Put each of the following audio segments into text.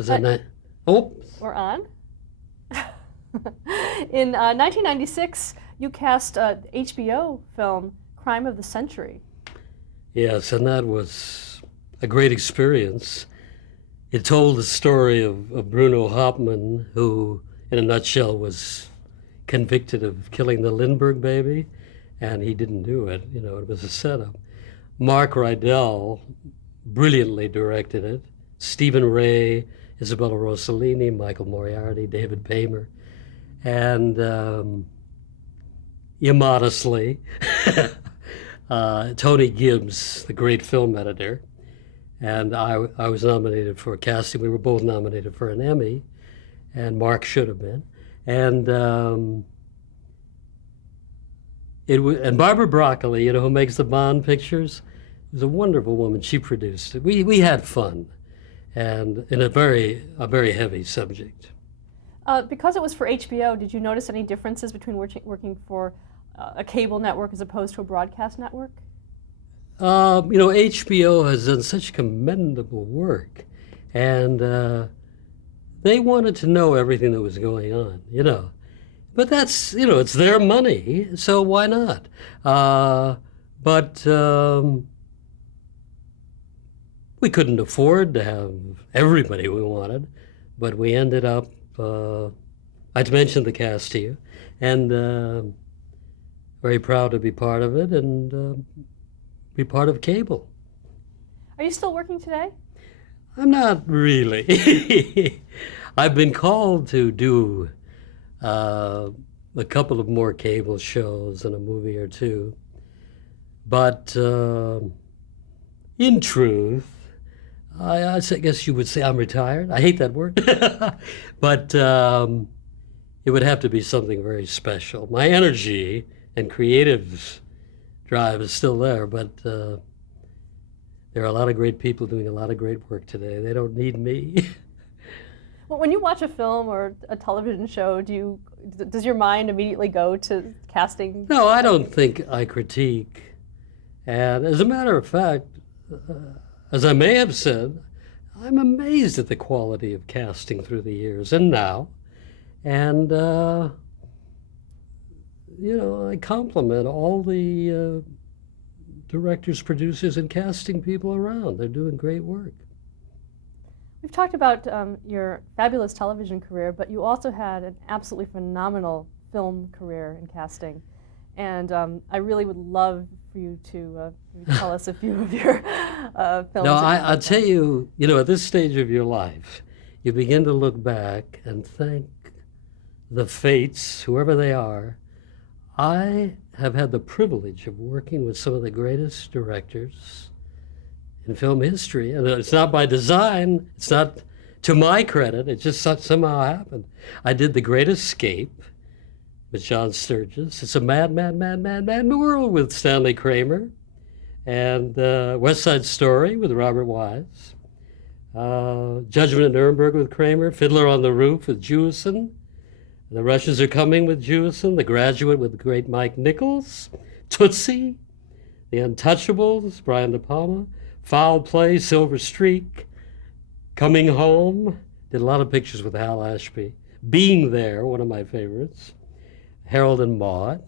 Was that night? Oh, We're on. In 1996, you cast a HBO film, Crime of the Century. yes, and that was a great experience. It told the story of Bruno Hauptmann, who, in a nutshell, was convicted of killing the Lindbergh baby, and he didn't do it. You know, it was a setup. Mark Rydell brilliantly directed it. Stephen Ray, Isabella Rossellini, Michael Moriarty, David Paymer, and immodestly, Tony Gibbs, the great film editor, and I was nominated for a casting. We were both nominated for an Emmy, and Mark should have been. And and Barbara Broccoli, you know, who makes the Bond pictures, was a wonderful woman. She produced it. We had fun, and in a very heavy subject. Because it was for HBO, did you notice any differences between working for a cable network as opposed to a broadcast network? You know, HBO has done such commendable work, and they wanted to know everything that was going on, you know. But that's, you know, it's their money, so why not? But we couldn't afford to have everybody we wanted, but we ended up, I'd mentioned the cast to you, and very proud to be part of it and be part of cable. Are you still working today? I'm not really. I've been called to do a couple of more cable shows and a movie or two. But in truth, I guess you would say I'm retired. I hate that word. But it would have to be something very special. My energy and creative drive is still there, but there are a lot of great people doing a lot of great work today. They don't need me. Well, when you watch a film or a television show, does your mind immediately go to casting? No, I don't think I critique. And as a matter of fact, as I may have said, I'm amazed at the quality of casting through the years and now. And, you know, I compliment all the directors, producers, and casting people around. They're doing great work. We've talked about your fabulous television career, but you also had an absolutely phenomenal film career in casting. And I really would love for you to tell us a few of your films. No, I'll tell you, you know, at this stage of your life, you begin to look back and thank the fates, whoever they are. I have had the privilege of working with some of the greatest directors in film history, and it's not by design, it's not to my credit, it just somehow happened. I did The Great Escape with John Sturges. It's a mad world with Stanley Kramer, and West Side Story with Robert Wise, Judgment at Nuremberg with Kramer, Fiddler on the Roof with Jewison, The Russians Are Coming with Jewison, The Graduate with the great Mike Nichols, Tootsie, The Untouchables, Brian De Palma, Foul Play, Silver Streak, Coming Home, did a lot of pictures with Hal Ashby, Being There, one of my favorites, Harold and Maude,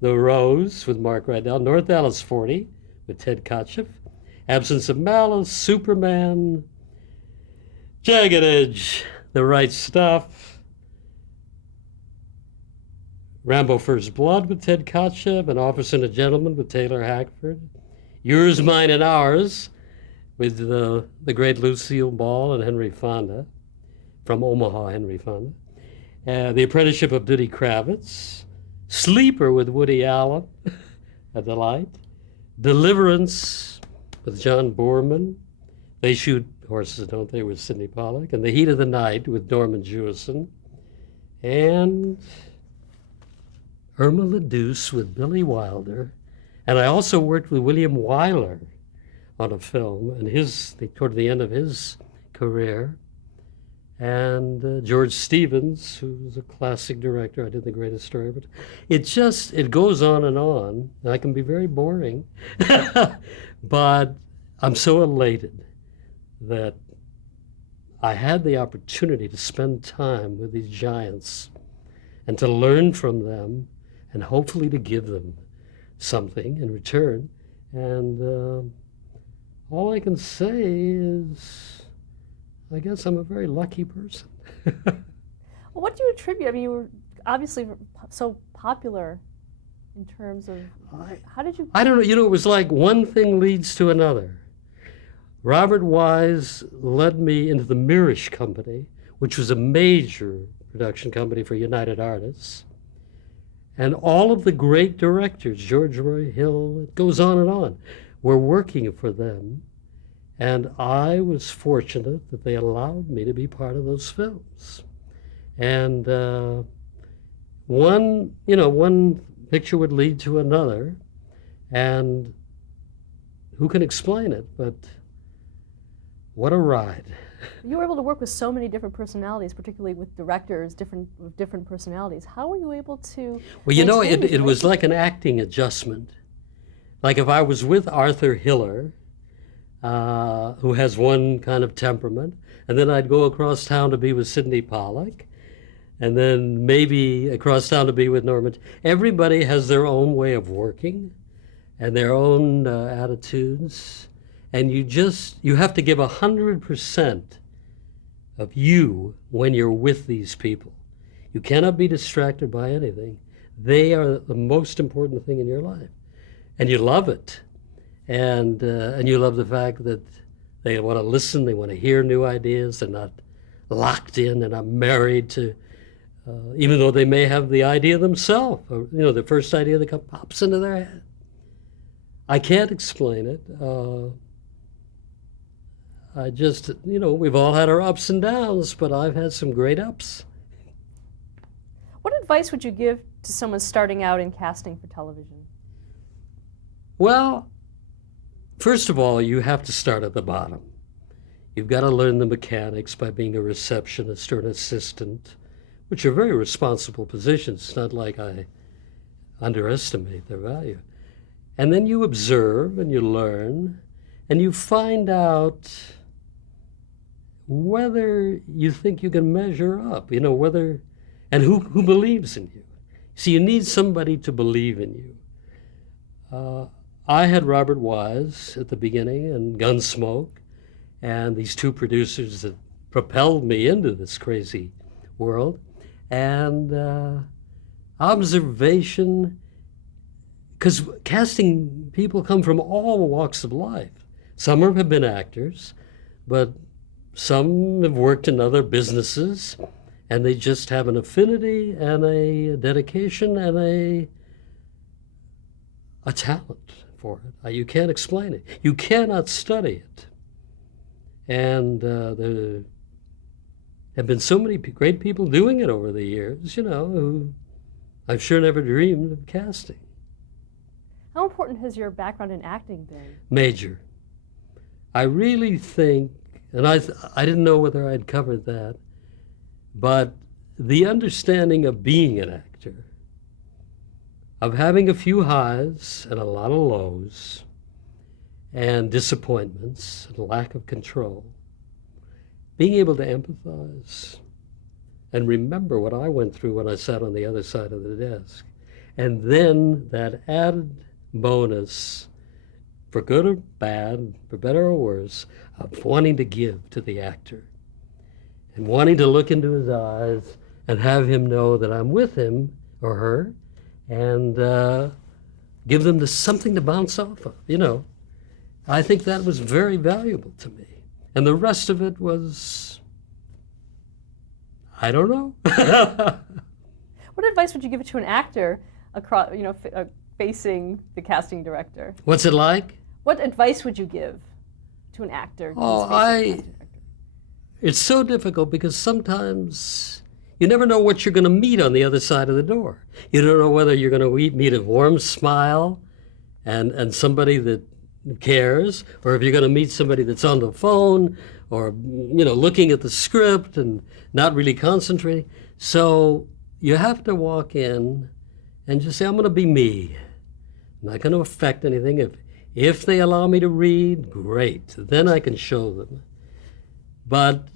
The Rose with Mark Rydell, North Dallas 40 with Ted Kotcheff, Absence of Malice, Superman, Jagged Edge, The Right Stuff, Rambo First Blood with Ted Kotcheff, An Officer and a Gentleman with Taylor Hackford, Yours, Mine, and Ours with the great Lucille Ball and Henry Fonda, from Omaha, Henry Fonda, The Apprenticeship of Duddy Kravitz, Sleeper with Woody Allen, a delight, Deliverance with John Boorman, They Shoot Horses, Don't They, with Sidney Pollack, and The Heat of the Night with Norman Jewison, and Irma la Douce with Billy Wilder. And I also worked with William Wyler on a film, and toward the end of his career, and George Stevens, who's a classic director. I did The Greatest Story, but it goes on, and I can be very boring, but I'm so elated that I had the opportunity to spend time with these giants and to learn from them and hopefully to give them something in return. And all I can say is, I guess I'm a very lucky person. Well, what do you attribute? I mean, you were obviously so popular in terms of, how did you? I don't know, it was like one thing leads to another. Robert Wise led me into the Mirisch Company, which was a major production company for United Artists. And all of the great directors, George Roy Hill, it goes on, were working for them. And I was fortunate that they allowed me to be part of those films. And one picture would lead to another. And who can explain it? But what a ride. You were able to work with so many different personalities, particularly with directors, with different personalities. How were you able to? Well, it was like an acting adjustment. Like if I was with Arthur Hiller, who has one kind of temperament, and then I'd go across town to be with Sidney Pollack, and then maybe across town to be with Norman. Everybody has their own way of working and their own attitudes. And you have to give 100% of you when you're with these people. You cannot be distracted by anything. They are the most important thing in your life. And you love it. And you love the fact that they want to listen, they want to hear new ideas, they're not locked in, they're not married to, even though they may have the idea themselves, or, the first idea that pops into their head. I can't explain it. I just, we've all had our ups and downs, but I've had some great ups. What advice would you give to someone starting out in casting for television? Well, first of all, you have to start at the bottom. You've got to learn the mechanics by being a receptionist or an assistant, which are very responsible positions. It's not like I underestimate their value. And then you observe and you learn and you find out whether you think you can measure up, whether, and who believes in you. See, you need somebody to believe in you. I had Robert Wise at the beginning and Gunsmoke, and these two producers that propelled me into this crazy world. And observation, because casting people come from all walks of life. Some have been actors, but some have worked in other businesses, and they just have an affinity and a dedication and a talent for it. You can't explain it. You cannot study it. And there have been so many great people doing it over the years, who I've sure never dreamed of casting. How important has your background in acting been? Major. I really think, and I didn't know whether I'd covered that, but the understanding of being an actor, of having a few highs and a lot of lows, and disappointments, and lack of control, being able to empathize and remember what I went through when I sat on the other side of the desk, and then that added bonus, for good or bad, for better or worse, of wanting to give to the actor and wanting to look into his eyes and have him know that I'm with him or her and give them something to bounce off of, I think that was very valuable to me. And the rest of it was, I don't know. What advice would you give to an actor across, facing the casting director? What's it like? What advice would you give to an actor? It's so difficult because sometimes you never know what you're going to meet on the other side of the door. You don't know whether you're going to meet a warm smile and somebody that cares, or if you're going to meet somebody that's on the phone or looking at the script and not really concentrating. So you have to walk in and just say, I'm going to be me. I'm not going to affect anything. If they allow me to read, great. Then I can show them. But,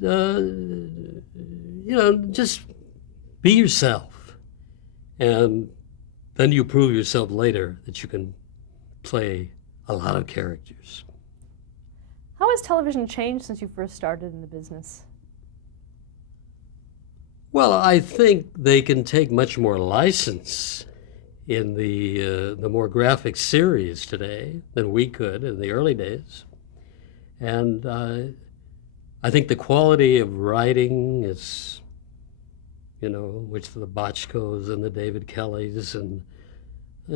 just be yourself. And then you prove yourself later that you can play a lot of characters. How has television changed since you first started in the business? Well, I think they can take much more license in the more graphic series today than we could in the early days. And I think the quality of writing is, which the Bochcos and the David Kellys, and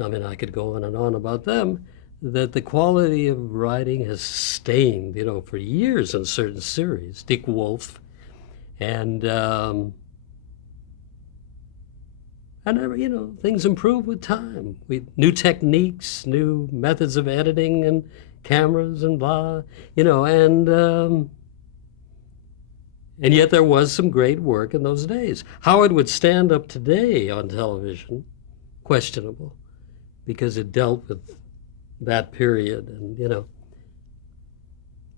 I mean, I could go on and on about them, that the quality of writing has sustained, for years in certain series. Dick Wolf, and things improve with time. New techniques, new methods of editing and cameras and blah, and yet there was some great work in those days. How it would stand up today on television, questionable, because it dealt with that period, and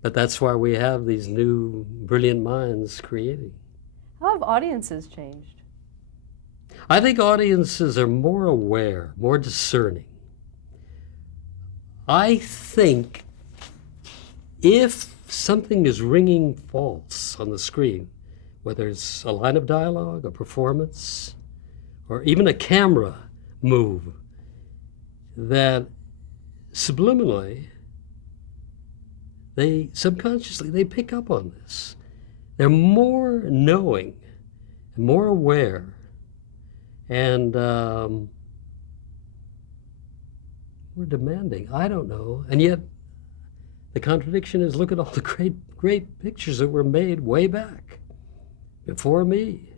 but that's why we have these new brilliant minds creating. How have audiences changed? I think audiences are more aware, more discerning. I think if something is ringing false on the screen, whether it's a line of dialogue, a performance, or even a camera move, that subliminally, subconsciously, they pick up on this. They're more knowing, and more aware, and more demanding. I don't know. And yet, the contradiction is, look at all the great pictures that were made way back, before me,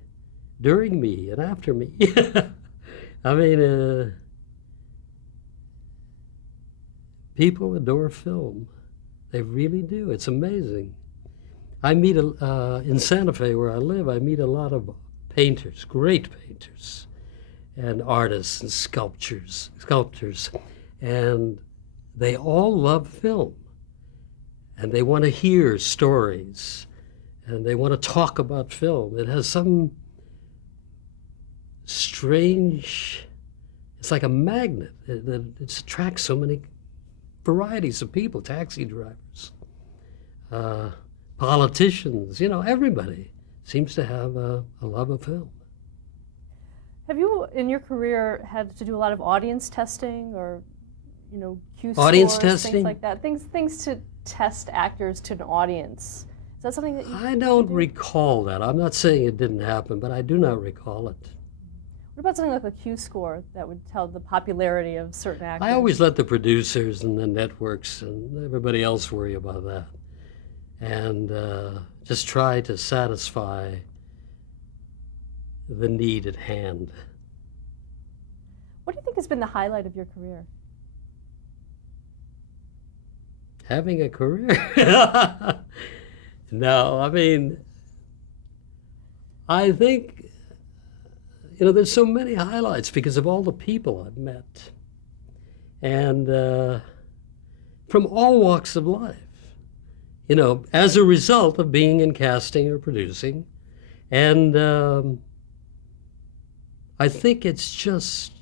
during me, and after me. I mean, people adore film. They really do. It's amazing. I meet, in Santa Fe, where I live, I meet a lot of painters, great painters, and artists and sculptors, and they all love film. And they want to hear stories, and they want to talk about film. It has some strange, it's like a magnet. It attracts so many varieties of people, taxi drivers, politicians, everybody seems to have a love of film. Have you, in your career, had to do a lot of audience testing or, Q Audience scores, testing? things like that? Things to test actors to an audience. Is that something that you I don't do? recall that. I'm not saying it didn't happen, but I do not recall it. What about something like a Q score that would tell the popularity of certain actors? I always let the producers and the networks and everybody else worry about that, and just try to satisfy the need at hand. What do you think has been the highlight of your career? Having a career? No, I mean, I think, there's so many highlights because of all the people I've met, and from all walks of life, as a result of being in casting or producing. And I think it's just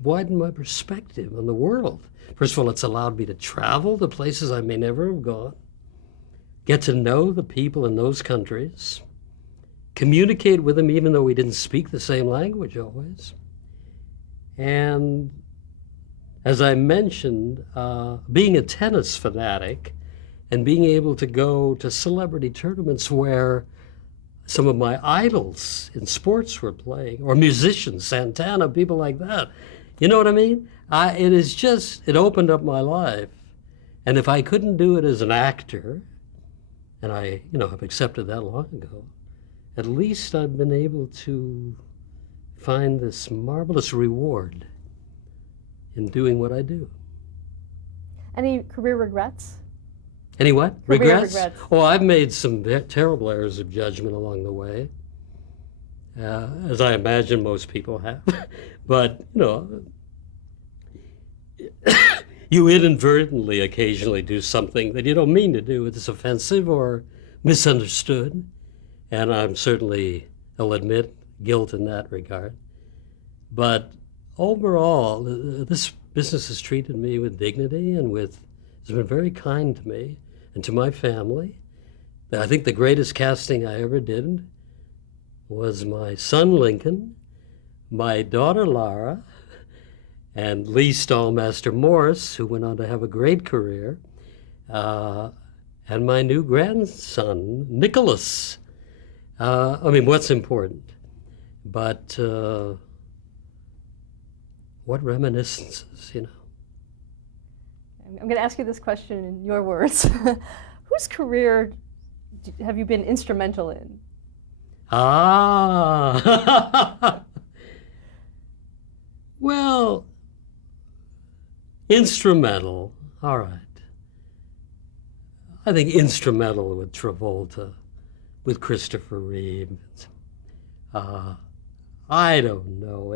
widened my perspective on the world. First of all, it's allowed me to travel to places I may never have gone, get to know the people in those countries, communicate with them even though we didn't speak the same language always. And as I mentioned, being a tennis fanatic and being able to go to celebrity tournaments where some of my idols in sports were playing, or musicians, Santana, people like that. You know what I mean? It opened up my life. And if I couldn't do it as an actor, and I, have accepted that long ago, at least I've been able to find this marvelous reward in doing what I do. Any career regrets? Any what? Career Regrets? regrets. Oh, I've made some terrible errors of judgment along the way, as I imagine most people have. But, you inadvertently occasionally do something that you don't mean to do. It's offensive or misunderstood, and I'm certainly, I'll admit, guilt in that regard. But overall, this business has treated me with dignity and has been very kind to me and to my family. I think the greatest casting I ever did was my son Lincoln, my daughter Lara, and Lee Stalmaster Morris, who went on to have a great career, and my new grandson, Nicholas. I mean, what's important? But what reminiscences, you know? I'm going to ask you this question in your words. Whose career have you been instrumental in? Well, instrumental, all right. I think instrumental with Travolta, with Christopher Reeve. I don't know.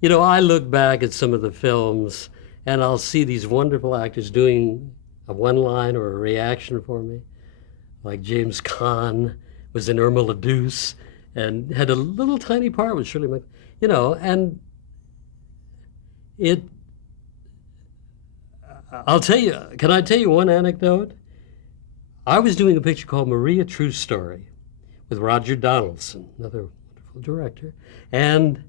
You know, I look back at some of the films and I'll see these wonderful actors doing a one line or a reaction for me. Like James Caan was in Irma la Douce and had a little tiny part with Shirley MacLaine, you know, and I'll tell you, can I tell you one anecdote? I was doing a picture called Maria True Story with Roger Donaldson, another wonderful director, and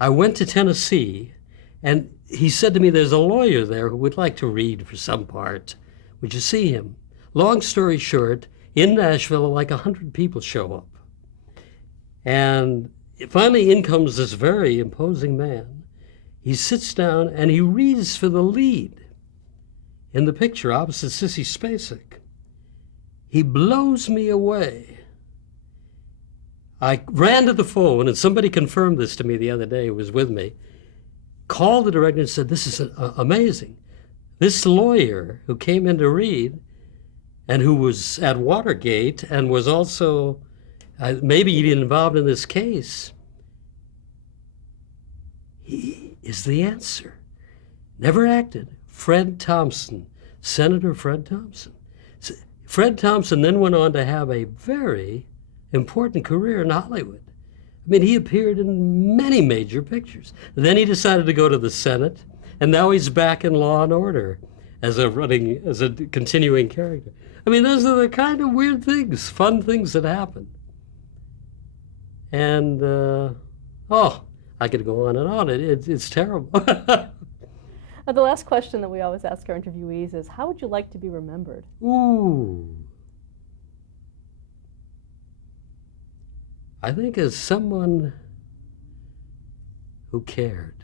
I went to Tennessee, and he said to me, there's a lawyer there who would like to read for some part. Would you see him? Long story short, in Nashville, like 100 people show up. And finally in comes this very imposing man. He sits down and he reads for the lead in the picture opposite Sissy Spacek. He blows me away. I ran to the phone, and somebody confirmed this to me the other day who was with me, called the director and said, this is amazing. This lawyer who came in to read and who was at Watergate and was also maybe even involved in this case, he is the answer. Never acted. Fred Thompson, Senator Fred Thompson. Fred Thompson then went on to have a very important career in Hollywood. I mean, he appeared in many major pictures. Then he decided to go to the Senate, and now he's back in Law and Order as a continuing character. I mean, those are the kind of weird things, fun things that happen. And, I could go on and on. It's terrible. The last question that we always ask our interviewees is, how would you like to be remembered? Ooh. I think as someone who cared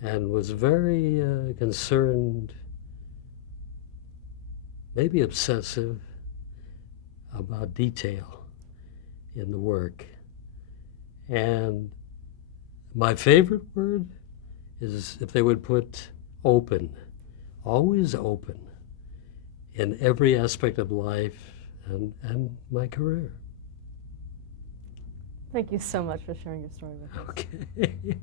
and was very concerned, maybe obsessive about detail in the work. And my favorite word is if they would put open, always open in every aspect of life and my career. Thank you so much for sharing your story with us. Okay.